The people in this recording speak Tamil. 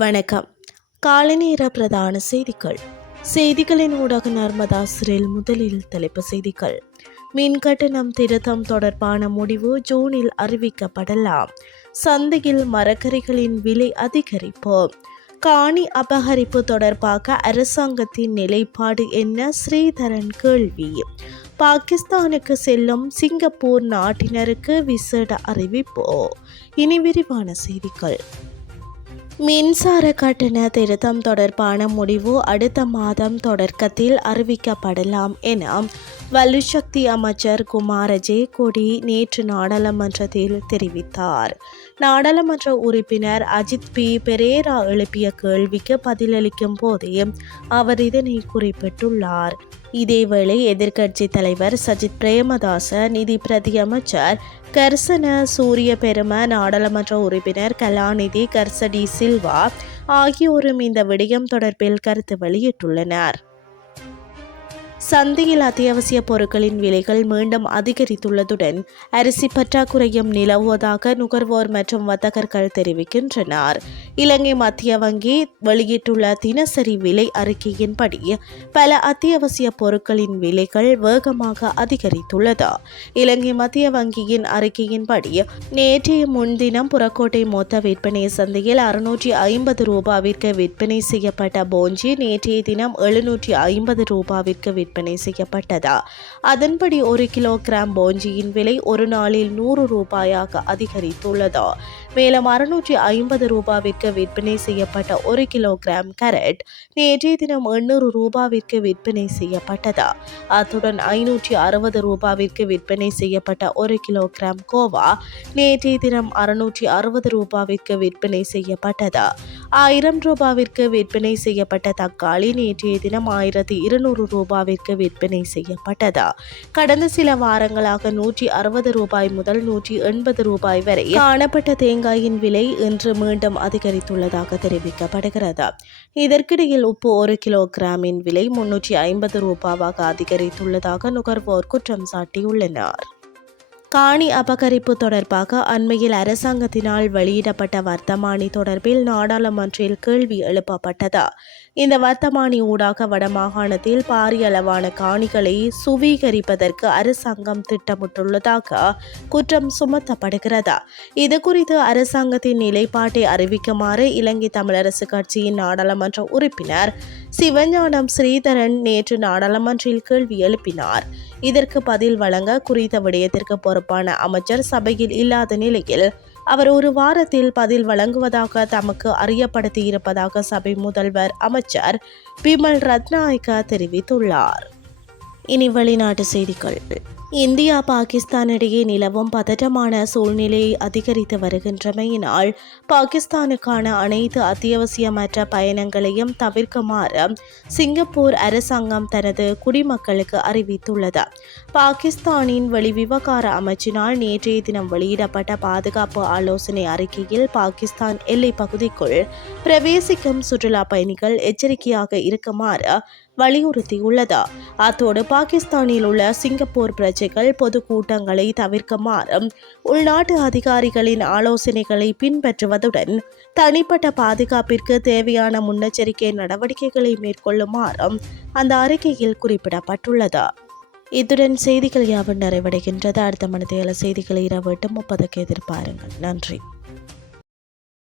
வணக்கம். காலை நேர பிரதான செய்திகள். செய்திகளின் ஊடாக நர்மதா சிறில் முதலில் தலைப்பு செய்திகள். மின் கட்டணம் திருத்தம் தொடர்பான முடிவு ஜூனில் அறிவிக்கப்படலாம். சந்தையில் மரக்கறிகளின் விலை அதிகரிப்பு. காணி அபகரிப்பு தொடர்பாக அரசாங்கத்தின் நிலைப்பாடு என்ன? ஸ்ரீதரன் கேள்வி. பாகிஸ்தானுக்கு செல்லும் சிங்கப்பூர் நாட்டினருக்கு விசேட அறிவிப்பு. இனி விரிவான செய்திகள். மின்சார கட்டண திருத்தம் தொடர்பான முடிவு அடுத்த மாதம் தொடக்கத்தில் அறிவிக்கப்படலாம் என வலுசக்தி அமைச்சர் குமார ஜெயக்கொடி நேற்று நாடாளுமன்றத்தில் தெரிவித்தார். நாடாளுமன்ற உறுப்பினர் அஜித் பி. பெரேரா எழுப்பிய கேள்விக்கு பதிலளிக்கும் போதே அவர் இதனை குறிப்பிட்டுள்ளார். இதேவேளை எதிர்க்கட்சி தலைவர் சஜித் பிரேமதாச நிதி பிரதி அமைச்சர் கர்சன சூரிய பெரும நாடாளுமன்ற உறுப்பினர் கலாநிதி கர்சடி சில்வா ஆகியோரும் இந்த விடயம் தொடர்பில் கருத்து வெளியிட்டுள்ளனர். சந்தையில் அத்தியாவசிய பொருட்களின் விலைகள் மீண்டும் அதிகரித்துள்ளதுடன் அரிசி பற்றாக்குறையும் நிலவுவதாக நுகர்வோர் மற்றும் வர்த்தகர்கள் தெரிவிக்கின்றனர். இலங்கை மத்திய வங்கி வெளியிட்டுள்ள தினசரி விலை அறிக்கையின்படி பல அத்தியாவசிய பொருட்களின் விலைகள் வேகமாக அதிகரித்துள்ளது. இலங்கை மத்திய வங்கியின் அறிக்கையின்படி நேற்றைய முன்தினம் புறக்கோட்டை மொத்த விற்பனை சந்தையில் அறுநூற்றி ஐம்பது ரூபாவிற்கு விற்பனை செய்யப்பட்ட போஞ்சி நேற்றைய தினம் எழுநூற்றி ஐம்பது ரூபாவிற்கு விற்பனை செய்யப்பட்டதா? அதன்படி ஒரு கிலோகிராம் போஞ்சியின் விலை ஒரு நாளில் நூறு ரூபாயாக அதிகரித்துள்ளது? மேலும் அறுநூற்றி ஐம்பது ரூபாவிற்கு விற்பனை செய்யப்பட்ட ஒரு கிலோகிராம் கரட் நேற்றைய தினம் எண்ணூறு ரூபாவிற்கு விற்பனை செய்யப்பட்டது? அத்துடன் ஐநூற்றி அறுபது ரூபாவிற்கு விற்பனை செய்யப்பட்ட ஒரு கிலோகிராம் கோவா நேற்றைய தினம் அறுநூற்றி அறுபது ரூபாவிற்கு விற்பனை செய்யப்பட்டது? ஆயிரம் ரூபாவிற்கு விற்பனை செய்யப்பட்ட தக்காளி நேற்றைய தினம் ஆயிரத்தி இருநூறு ரூபாவிற்கு விற்பனை செய்யப்பட்டது? கடந்த சில வாரங்களாக நூற்றி அறுபது ரூபாய் முதல் நூற்றி எண்பது ரூபாய் வரை காணப்பட்ட தேங்காயின் விலை இன்று மீண்டும் அதிகரித்துள்ளதாக தெரிவிக்கப்படுகிறது. இதற்கிடையில் உப்பு ஒரு கிலோகிராமின் விலை முன்னூற்றி ஐம்பது ரூபாவாக அதிகரித்துள்ளதாக நுகர்வோர் குற்றம் சாட்டியுள்ளனர். காணி அபகரிப்பு தொடர்பாக அண்மையில் அரசாங்கத்தினால் வெளியிடப்பட்ட வர்த்தமானி தொடர்பில் நாடாளுமன்றில் கேள்வி எழுப்பப்பட்டது. இந்த வர்த்தமானி ஊடாக வடமாகாணத்தில் பாரிய அளவான காணிகளை சுவீகரிப்பதற்கு அரசாங்கம் திட்டமிட்டுள்ளதாக குற்றம் சுமத்தப்படுகிறது. இது குறித்து அரசாங்கத்தின் நிலைப்பாட்டை அறிவிக்குமாறு இலங்கை தமிழரசு கட்சியின் நாடாளுமன்ற உறுப்பினர் சிவஞானம் ஸ்ரீதரன் நேற்று நாடாளுமன்றில் கேள்வி எழுப்பினார். இதற்கு பதில் வழங்க குறித்த விடயத்திற்கு பொறுப்பான அமைச்சர் சபையில் இல்லாத நிலையில் அவர் ஒரு வாரத்தில் பதில் வழங்குவதாக தமக்கு அறியப்படுத்தியிருப்பதாக சபை முதல்வர் அமைச்சர் பிமல் ரத்நாயக்கா தெரிவித்துள்ளார். இனி வெளிநாட்டு செய்திகள். இந்தியா பாகிஸ்தான் இடையே நிலவும் பதட்டமான சூழ்நிலை அதிகரித்து வருகின்றமையினால் பாகிஸ்தானுக்கான அனைத்து அத்தியாவசியமற்ற பயணங்களையும் தவிர்க்குமாறு சிங்கப்பூர் அரசாங்கம் தனது குடிமக்களுக்கு அறிவித்துள்ளது. பாகிஸ்தானின் வெளிவிவகார அமைச்சினால் நேற்றைய தினம் வெளியிடப்பட்ட பாதுகாப்பு ஆலோசனை அறிக்கையில் பாகிஸ்தான் எல்லை பகுதிக்குள் பிரவேசிக்கும் சுற்றுலா பயணிகள் எச்சரிக்கையாக இருக்குமாறு வலியுறுத்தியுள்ளது. அத்தோடு பாகிஸ்தானில் உள்ள சிங்கப்பூர் பிரஜைகள் பொதுக்கூட்டங்களை தவிர்க்குமாறும் உள்நாட்டு அதிகாரிகளின் ஆலோசனைகளை பின்பற்றுவதுடன் தனிப்பட்ட பாதுகாப்பிற்கு தேவையான முன்னெச்சரிக்கை நடவடிக்கைகளை மேற்கொள்ளுமாறும் அந்த அறிக்கையில் குறிப்பிடப்பட்டுள்ளது. இத்துடன் செய்திகள் யாவும் நிறைவடைகின்றது. அடுத்த மனதையால செய்திகளை இரவு எட்டு முப்பதுக்கு எதிர்பாருங்கள். நன்றி.